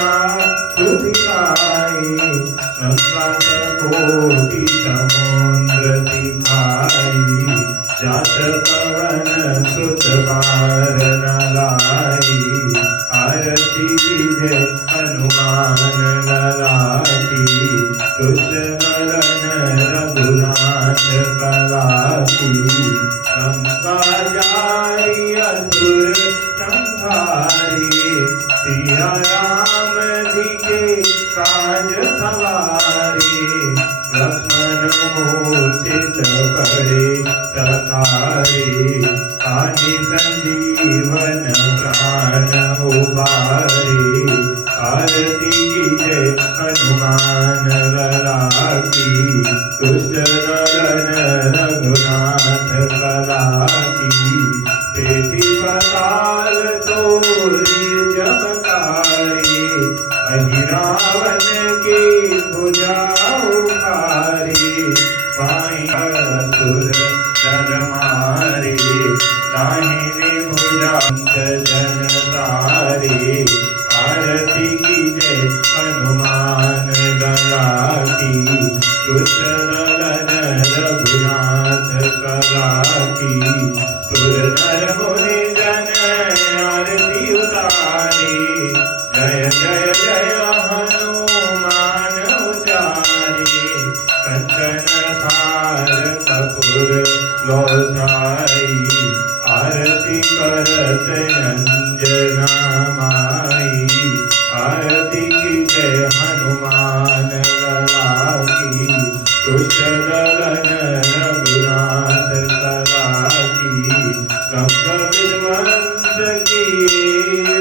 मैया सुधिकाई संसार कोटि समुद्र दिखाई जात पवन सुत बार न लाई आरती कीजे हनुमान लला की दुष्ट नरन रघुनाथ कला की लंका जाई असुर संहारी सिया राम जी के काज सवारी लक्ष्मण मूर्छित पड़े सखारी कान्ही संजीवन प्राण उबारी आरती कीजे हनुमान लला की दुष्ट नरन रघुनाथ कला की पेटी पताल तोरी जबकारी अहि रावण की भुजा उखारी बाई असुर नर मारे दाहिनी भुजा जन तारे आरती कीजे हनुमान लला की दुष्ट नरन रघुनाथ कला की सुर नर मुनि जन आरती उतारी जय जय जय हनुमान उचारी कंचन थार कपूर लोचाई आरती करत अंजना माई आरती कीजे हनुमान लला की दुष्ट नरन रघुनाथ कला की लंक विध्वंस की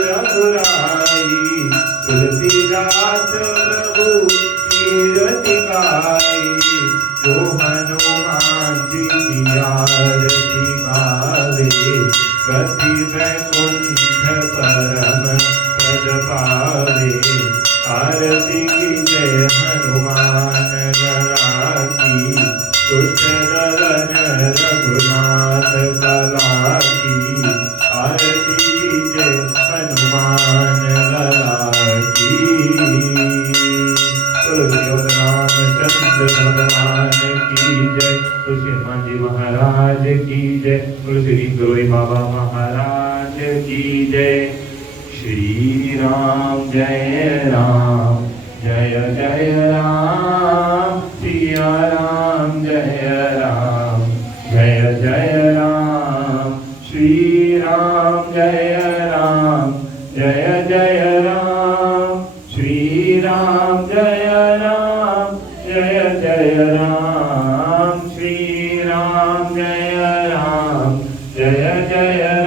रघुराई तुलसीदास प्रभु कीरति गाई जो हनुमान जी की आरती गावे गति वैकुंठ परम पद पावे आरती कीजे हनुमान लला की दुष्ट नरन रघुनाथ कला की आरती कीजे हनुमान लला की रामचंद्र भगवान की जय तुलसी हनुमान जी महाराज की जय तुलसी गुरु बाबा महाराज की जय श्री राम जय जय राम सिया राम जय जय राम श्री राम जय जय राम श्री राम जय जय राम श्री राम जय जय